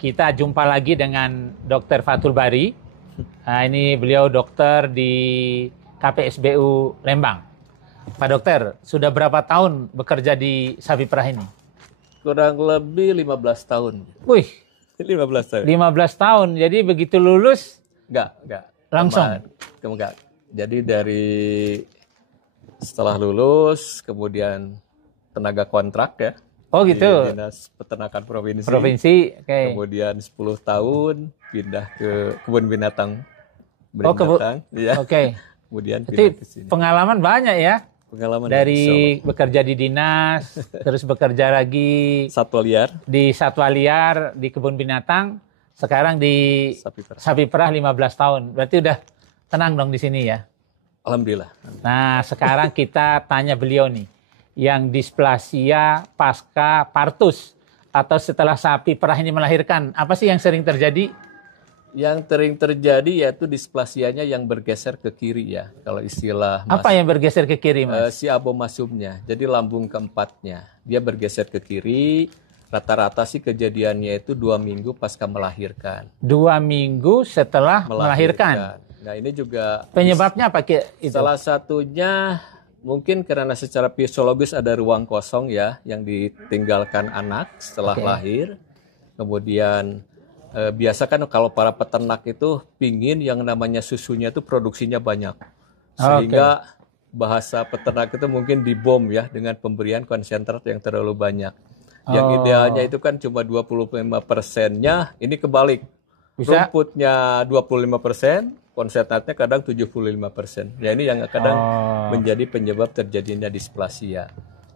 Kita jumpa lagi dengan Dr. Fathul Bari. Nah, ini beliau dokter di KPSBU Lembang. Pak Dokter, sudah berapa tahun bekerja di sapi perah ini? Kurang lebih 15 tahun. Wih, 15 tahun. 15 tahun. Jadi begitu lulus? Enggak. Langsung? Enggak. Jadi dari setelah lulus, kemudian tenaga kontrak ya. Oh gitu. Di Dinas Peternakan Provinsi. Okay. Kemudian 10 tahun pindah ke kebun binatang. Ya. Oke. Kemudian pindah ke sini. Pengalaman banyak ya. Pengalaman dari bekerja di dinas, terus bekerja lagi satwa liar. Di satwa liar, di kebun binatang, sekarang di sapi perah 15 tahun. Berarti udah tenang dong di sini ya. Alhamdulillah. Nah, sekarang kita tanya beliau nih, yang displasia pasca partus atau setelah sapi perah ini melahirkan, apa sih yang sering terjadi? Yang sering terjadi yaitu displasianya yang bergeser ke kiri ya, kalau istilah Mas. Apa yang bergeser ke kiri, Mas? Si abomasumnya, jadi lambung keempatnya. Dia bergeser ke kiri, rata-rata sih kejadiannya itu 2 minggu pasca melahirkan. 2 minggu setelah melahirkan. Nah ini juga penyebabnya apa itu? Salah satunya mungkin karena secara fisiologis ada ruang kosong ya yang ditinggalkan anak setelah lahir. Kemudian biasa kan kalau para peternak itu pingin yang namanya susunya itu produksinya banyak. Sehingga bahasa peternak itu mungkin dibom ya dengan pemberian konsentrat yang terlalu banyak. Yang idealnya itu kan cuma 25%-nya, ini kebalik. Bisa? Rumputnya 25%, konsentratnya kadang 75%. Ya ini yang kadang menjadi penyebab terjadinya displasia.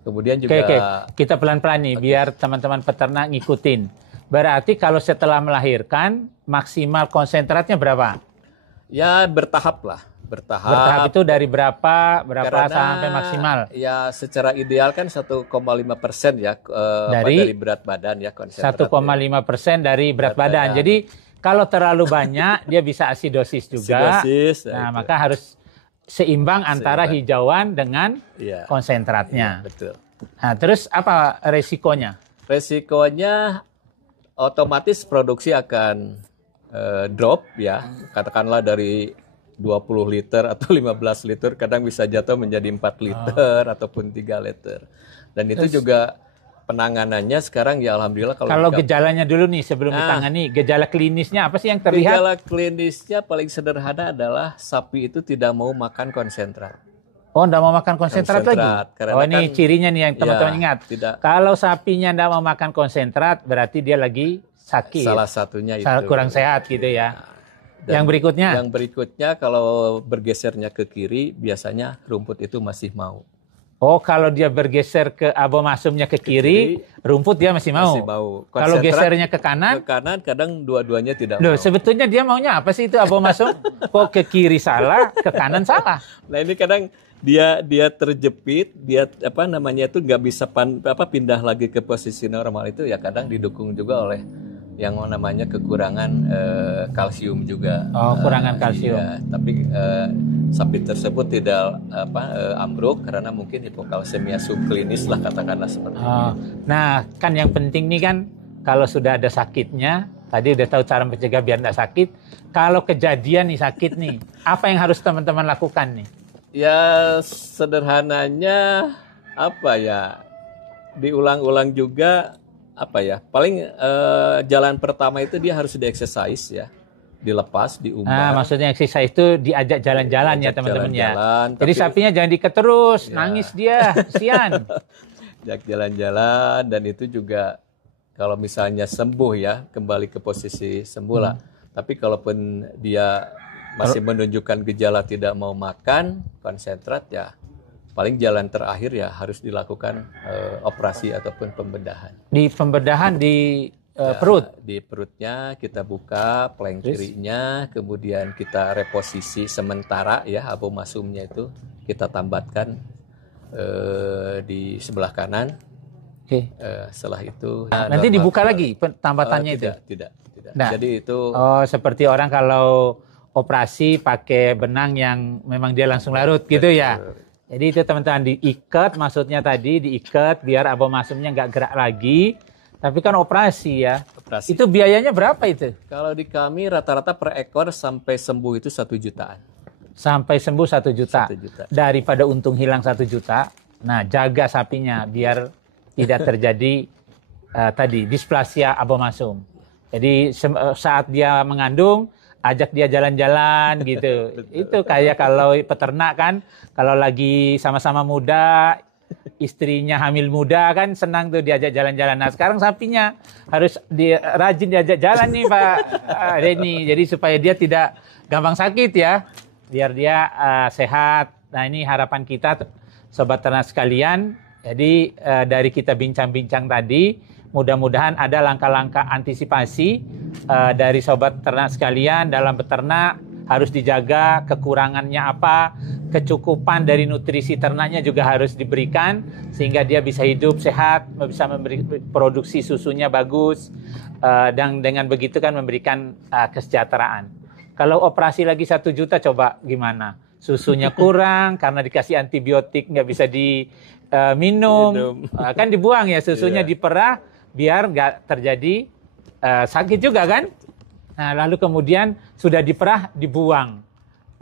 Kemudian juga kita pelan-pelan nih biar teman-teman peternak ngikutin. Berarti kalau setelah melahirkan maksimal konsentratnya berapa? Ya bertahap lah, bertahap. Bertahap itu dari berapa sampai maksimal? Ya secara ideal kan 1,5% ya dari berat badan ya konsentrat. 1,5% dari berat badan. Jadi kalau terlalu banyak dia bisa asidosis juga. Nah maka harus seimbang antara hijauan dengan konsentratnya. Betul. Nah terus apa resikonya? Resikonya otomatis produksi akan drop ya, katakanlah dari 20 liter atau 15 liter kadang bisa jatuh menjadi 4 liter ataupun 3 liter. Dan itu juga penanganannya sekarang ya alhamdulillah kalau gejalanya dulu nih sebelum ditangani, gejala klinisnya apa sih yang terlihat? Gejala klinisnya paling sederhana adalah sapi itu tidak mau makan konsentrat. Oh, enggak mau makan konsentrat lagi? Oh, ini cirinya nih yang teman-teman ingat. Kalau sapinya enggak mau makan konsentrat, berarti dia lagi sakit. Salah satunya itu. Kurang sehat gitu ya. Dan yang berikutnya? Yang berikutnya kalau bergesernya ke kiri, biasanya rumput itu masih mau. Oh, kalau dia bergeser ke abomasumnya ke kiri, rumput dia masih mau? Masih mau. Kalau gesernya ke kanan? Ke kanan, kadang dua-duanya tidak mau. Sebetulnya dia maunya apa sih itu abomasum? Kok ke kiri salah, ke kanan salah? Nah ini kadang dia terjepit, dia itu nggak bisa pindah lagi ke posisi normal itu ya kadang didukung juga oleh yang namanya kekurangan kalsium juga. Oh, kurangan kalsium. Tapi sapi tersebut tidak ambruk karena mungkin hipokalsemia subklinis lah katakanlah seperti itu. Nah, kan yang penting nih kan kalau sudah ada sakitnya, tadi udah tahu cara mencegah biar tidak sakit. Kalau kejadian nih sakit nih, apa yang harus teman-teman lakukan nih? Ya sederhananya diulang-ulang juga paling jalan pertama itu dia harus di-exercise ya, dilepas, diumbar. Maksudnya exercise itu diajak jalan-jalan ya teman-teman ya. Jadi sapinya jangan diikat terus, nangis dia, kasihan. Ajak jalan-jalan dan itu juga kalau misalnya sembuh ya kembali ke posisi semula. Tapi kalaupun dia masih menunjukkan gejala tidak mau makan konsentrat ya paling jalan terakhir ya harus dilakukan operasi ataupun pembedahan. Di pembedahan di perut? Di perutnya kita buka plank kirinya, kemudian kita reposisi sementara ya abomasumnya itu kita tambatkan di sebelah kanan. Setelah itu nanti dibuka lagi tambatannya itu? Tidak. Jadi itu seperti orang kalau operasi pakai benang yang memang dia langsung larut gitu ya. Jadi itu teman-teman diikat, maksudnya tadi diikat biar abomasumnya nggak gerak lagi. Tapi kan operasi ya. Operasi. Itu biayanya berapa itu? Kalau di kami rata-rata per ekor sampai sembuh itu 1 jutaan. Sampai sembuh 1 juta. 1 juta. Daripada untung hilang 1 juta. Nah, jaga sapinya biar tidak terjadi tadi displasia abomasum. Jadi saat dia mengandung, ajak dia jalan-jalan gitu. Itu kayak kalau peternak kan, kalau lagi sama-sama muda, istrinya hamil muda kan senang tuh diajak jalan-jalan. Nah sekarang sapinya harus rajin diajak jalan nih Pak Denny. Jadi supaya dia tidak gampang sakit ya. Biar dia sehat. Nah ini harapan kita Sobat Ternak sekalian. Jadi dari kita bincang-bincang tadi, mudah-mudahan ada langkah-langkah antisipasi dari Sobat Ternak sekalian dalam beternak. Harus dijaga kekurangannya apa, kecukupan dari nutrisi ternaknya juga harus diberikan sehingga dia bisa hidup sehat, bisa memberi produksi susunya bagus, dan dengan begitu kan memberikan kesejahteraan. Kalau operasi lagi 1 juta coba gimana? Susunya kurang karena dikasih antibiotik nggak bisa diminum, kan dibuang ya susunya, diperah biar nggak terjadi sakit juga kan? Nah, lalu kemudian sudah diperah, dibuang.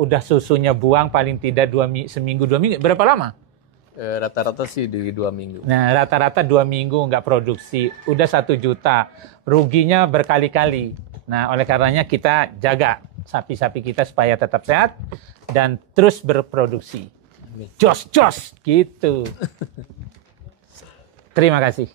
Udah susunya buang paling tidak seminggu 2 minggu. Berapa lama? Rata-rata sih di 2 minggu. Nah, rata-rata 2 minggu nggak produksi. Udah 1 juta. Ruginya berkali-kali. Nah, oleh karenanya kita jaga sapi-sapi kita supaya tetap sehat dan terus berproduksi. Jos, jos, gitu. Terima kasih.